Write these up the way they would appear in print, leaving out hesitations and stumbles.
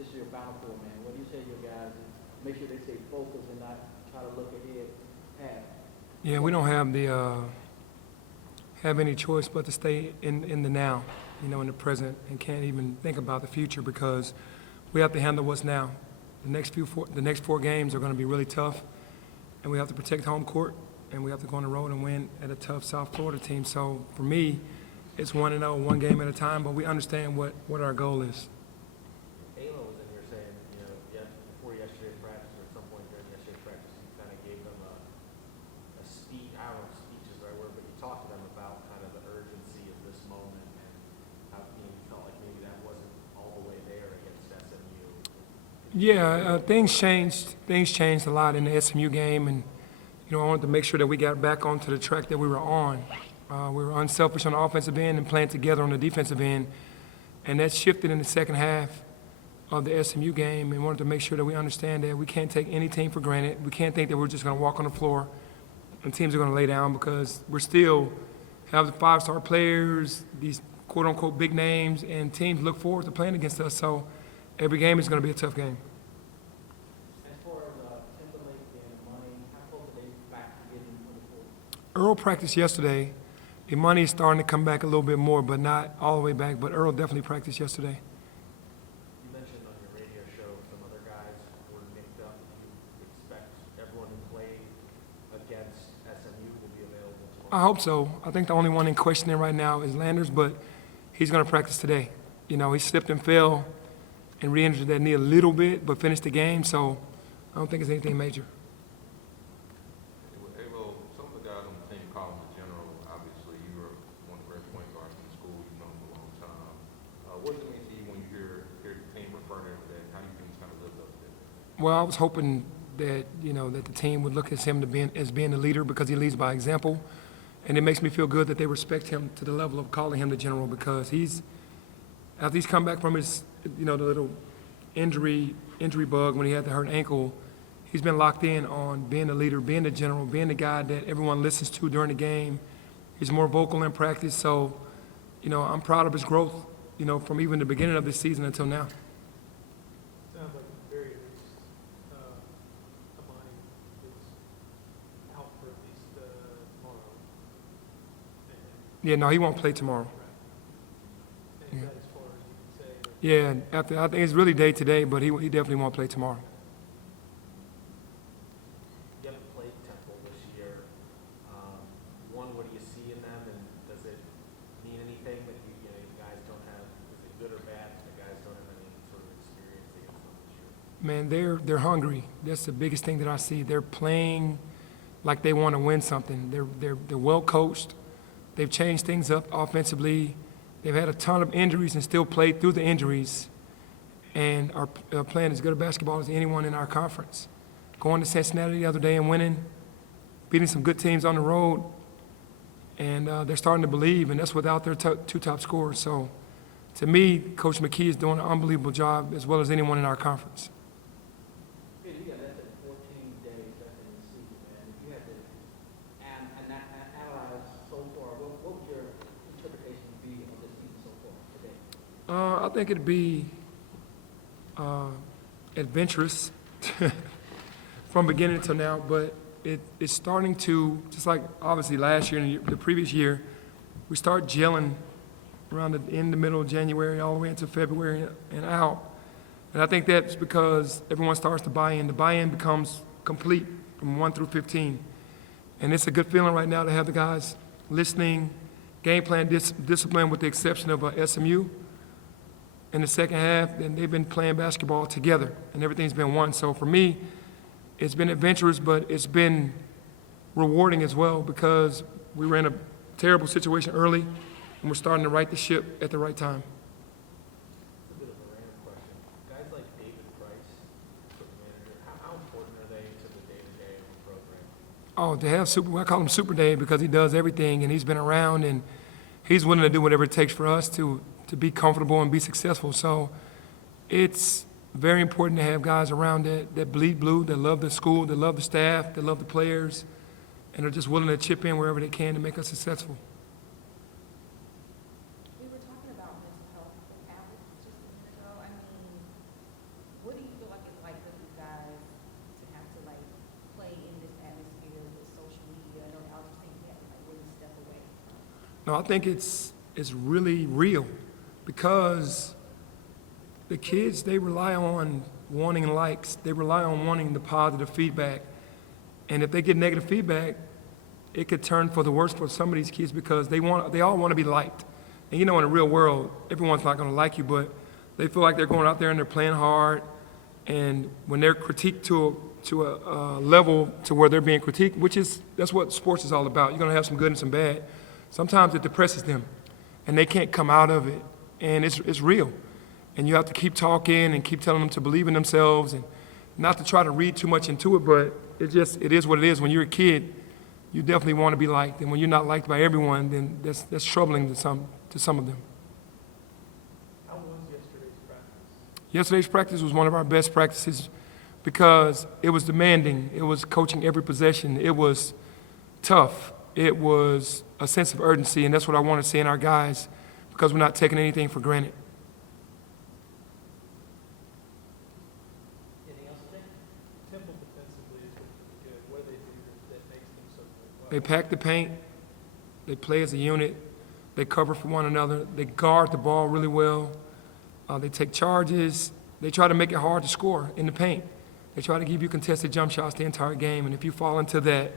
this is your Final Four, man. What do you say to your guys? Make sure they stay focused and not try to look ahead past. Yeah, we don't have have any choice but to stay in the now, in the present, and can't even think about the future because we have to handle what's now. The next four games are going to be really tough, and we have to protect home court, and we have to go on the road and win at a tough South Florida team. So for me, it's 1-0, one game at a time, but we understand what our goal is. Alo was in here saying, before yesterday's practice or at some point during yesterday's practice, you kind of gave them a speech. I don't know if speech is the right word, but you talked to them about kind of the urgency of this moment and how you felt like maybe that wasn't all the way there against SMU. Yeah, things changed. Things changed a lot in the SMU game, and I wanted to make sure that we got back onto the track that we were on. We were unselfish on the offensive end and playing together on the defensive end, and that shifted in the second half of the SMU game. And wanted to make sure that we understand that we can't take any team for granted. We can't think that we're just going to walk on the floor and teams are going to lay down because we're still have the five-star players, these quote-unquote big names, and teams look forward to playing against us. So every game is going to be a tough game. As far as Timberlake and Money, how close are they back to getting on the court? Earl practiced yesterday. Imani is starting to come back a little bit more, but not all the way back. But Earl definitely practiced yesterday. You mentioned on your radio show some other guys were nicked up. Do you expect everyone who played against SMU will be available tomorrow? I hope so. I think the only one in questioning right now is Landers, but he's going to practice today. He slipped and fell and re-injured that knee a little bit, but finished the game, so I don't think it's anything major. Alo, some of the guys on the team call him the general. Obviously, you were one of the great point guards in the school. You've known him a long time. What does it mean to you when you hear the team refer to him that? How do you think he's kind of lived up to that? Well, I was hoping that, that the team would look at him as being a leader because he leads by example. And it makes me feel good that they respect him to the level of calling him the general because after he's come back from his, the little injury bug when he had the hurt ankle, he's been locked in on being the leader, being the general, being the guy that everyone listens to during the game. He's more vocal in practice. So, I'm proud of his growth, from even the beginning of this season until now. Sounds like at the very least, Amani is out for at least tomorrow. Yeah, no, he won't play tomorrow. And is that as far as you can say? Yeah, I think it's really day to day, but he definitely won't play tomorrow. You haven't played Temple this year. What do you see in them, and does it mean anything that you guys don't have? Is it good or bad that the guys don't have any sort of experience against them this year? Man, they're hungry. That's the biggest thing that I see. They're playing like they want to win something. They're well coached. They've changed things up offensively. They've had a ton of injuries and still played through the injuries, and are playing as good a basketball as anyone in our conference. Going to Cincinnati the other day and winning, beating some good teams on the road, and they're starting to believe, and that's without their two top scorers. So, to me, Coach McKee is doing an unbelievable job as well as anyone in our conference. Hey, you got less than 14 days left in the season, man. If you had to analyze so far, what would your interpretation be of this season so far today? I think it'd be adventurous from beginning to now, but it's starting to, just like obviously last year and the previous year, we start gelling around the middle of January all the way into February and out. And I think that's because everyone starts to buy in. The buy-in becomes complete from 1 through 15. And it's a good feeling right now to have the guys listening, game plan discipline with the exception of SMU. In the second half, and they've been playing basketball together, and everything's been won. So for me, it's been adventurous, but it's been rewarding as well because we were in a terrible situation early, and we're starting to right the ship at the right time. It's a bit of a random question. Guys like David Price, the manager, how important are they to the day-to-day of the program? Oh, to have I call him Super Dave because he does everything, and he's been around, and he's willing to do whatever it takes for us to be comfortable and be successful. So it's very important to have guys around that bleed blue, that love the school, that love the staff, that love the players, and are just willing to chip in wherever they can to make us successful. We were talking about mental health with athletes just a minute ago. I mean, No, I think it's really real because the kids, they rely on wanting likes. They rely on wanting the positive feedback. And if they get negative feedback, it could turn for the worse for some of these kids because they all want to be liked. And you know, in the real world, everyone's not going to like you, but they feel like they're going out there and they're playing hard. And when they're critiqued to a level to where they're being critiqued, that's what sports is all about. You're going to have some good and some bad. Sometimes it depresses them, and they can't come out of it. And it's real. And you have to keep talking and keep telling them to believe in themselves and not to try to read too much into it, but it is what it is. When you're a kid, you definitely want to be liked. And when you're not liked by everyone, then that's troubling to some of them. How was yesterday's practice? Yesterday's practice was one of our best practices because it was demanding. It was coaching every possession. It was tough. It was a sense of urgency, and that's what I want to see in our guys because we're not taking anything for granted. Anything else today? Temple defensively is really good. What do they do that makes them so good? They pack the paint. They play as a unit. They cover for one another. They guard the ball really well. They take charges. They try to make it hard to score in the paint. They try to give you contested jump shots the entire game, and if you fall into that,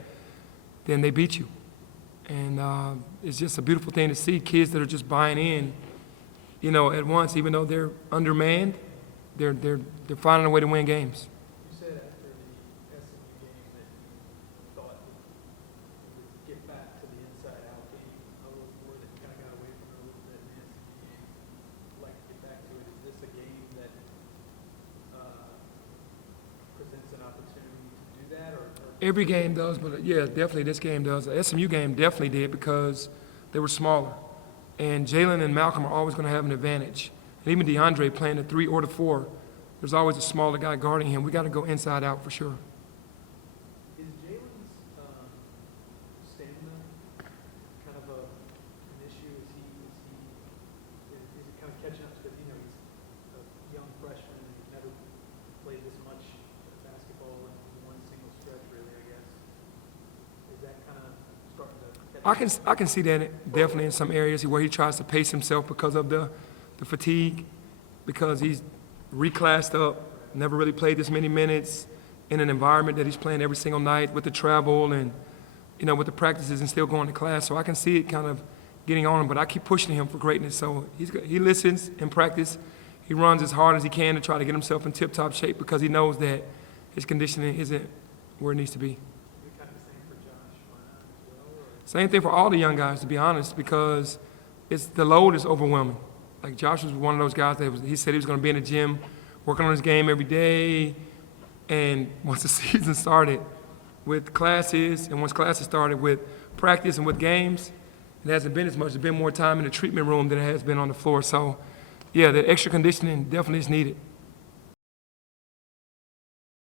then they beat you. And it's just a beautiful thing to see kids that are just buying in, you know, at once, even though they're undermanned, they're finding a way to win games. You said after the SMU game that you thought you would get back to the inside-out game a little more, that you kind of got away from it a little bit in the SMU game. You'd like to get back to it. Is this a game that presents an opportunity to do that, or Every game does, but yeah, definitely this game does. The SMU game definitely did because they were smaller. And Jalen and Malcolm are always going to have an advantage. And even DeAndre playing the 3 or the 4, there's always a smaller guy guarding him. We got to go inside out for sure. is Jalen's stamina kind of an issue? Is he kind of catching up? Because, you know, he's a young freshman and he's never played this much basketball in one single stretch, really, I guess. Is that kind of starting to catch up? I can see that definitely in some areas where he tries to pace himself because of the fatigue, because he's reclassed up, never really played this many minutes in an environment that he's playing every single night with the travel and, you know, with the practices and still going to class. So I can see it kind of getting on him, but I keep pushing him for greatness. So he listens in practice. He runs as hard as he can to try to get himself in tip-top shape because he knows that his conditioning isn't where it needs to be. Is it kind of the same for Josh Minot as well? Or? Same thing for all the young guys, to be honest, because the load is overwhelming. Like Josh was one of those guys he said he was going to be in the gym, working on his game every day, and once the season started with classes, and once classes started with practice and with games, it hasn't been as much. There's been more time in the treatment room than it has been on the floor. So, yeah, the extra conditioning definitely is needed.